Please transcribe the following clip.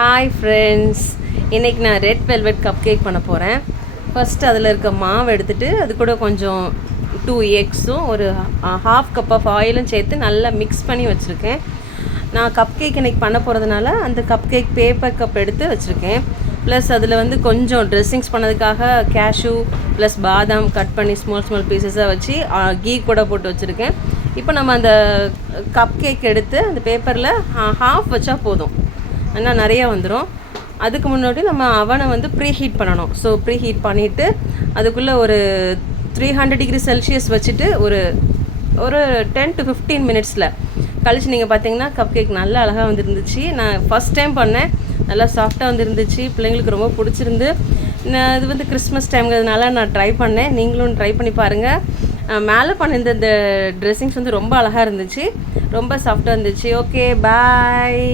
Hi friends, இன்றைக்கி நான் red velvet cup cake பண்ண போகிறேன். ஃபஸ்ட்டு அதில் இருக்க மாவு எடுத்துகிட்டு அது கூட கொஞ்சம் 2 எக்ஸும் ஒரு ஹாஃப் கப் ஆஃப் ஆயிலும் சேர்த்து நல்லா மிக்ஸ் பண்ணி வச்சுருக்கேன். நான் கப் கேக் இன்றைக்கி பண்ண போகிறதுனால அந்த கப் கேக் பேப்பர் கப் எடுத்து வச்சுருக்கேன். ப்ளஸ் அதில் கொஞ்சம் ட்ரெஸ்ஸிங்ஸ் பண்ணதுக்காக கேஷ்யூ ப்ளஸ் பாதாம் கட் பண்ணி ஸ்மால் பீசஸாக வச்சு கீ கூட போட்டு வச்சுருக்கேன். இப்போ நம்ம அந்த கப் கேக் எடுத்து அந்த பேப்பரில் ஹாஃப் வச்சா போதும், ஆனால் நிறையா வந்துடும். அதுக்கு முன்னாடி நம்ம அவனை ப்ரீ ஹீட் பண்ணணும். ஸோ ப்ரீ ஹீட் பண்ணிவிட்டு அதுக்குள்ளே ஒரு 300 டிகிரி செல்சியஸ் வச்சுட்டு ஒரு 10 to 15 மினிட்ஸில் கழிச்சு நீங்கள் பார்த்தீங்கன்னா கப் கேக் நல்லா அழகாக வந்துருந்துச்சு. நான் ஃபஸ்ட் டைம் பண்ணேன், நல்லா சாஃப்டாக வந்துருந்துச்சு. பிள்ளைங்களுக்கு ரொம்ப பிடிச்சிருந்து. இது கிறிஸ்மஸ் டைம்ங்கிறதுனால நான் ட்ரை பண்ணேன். நீங்களும் ட்ரை பண்ணி பாருங்கள். மேலே பண்ணியிருந்த இந்த ட்ரெஸ்ஸிங்ஸ் ரொம்ப அழகாக இருந்துச்சு, ரொம்ப சாஃப்டாக இருந்துச்சு. ஓகே, பாய்.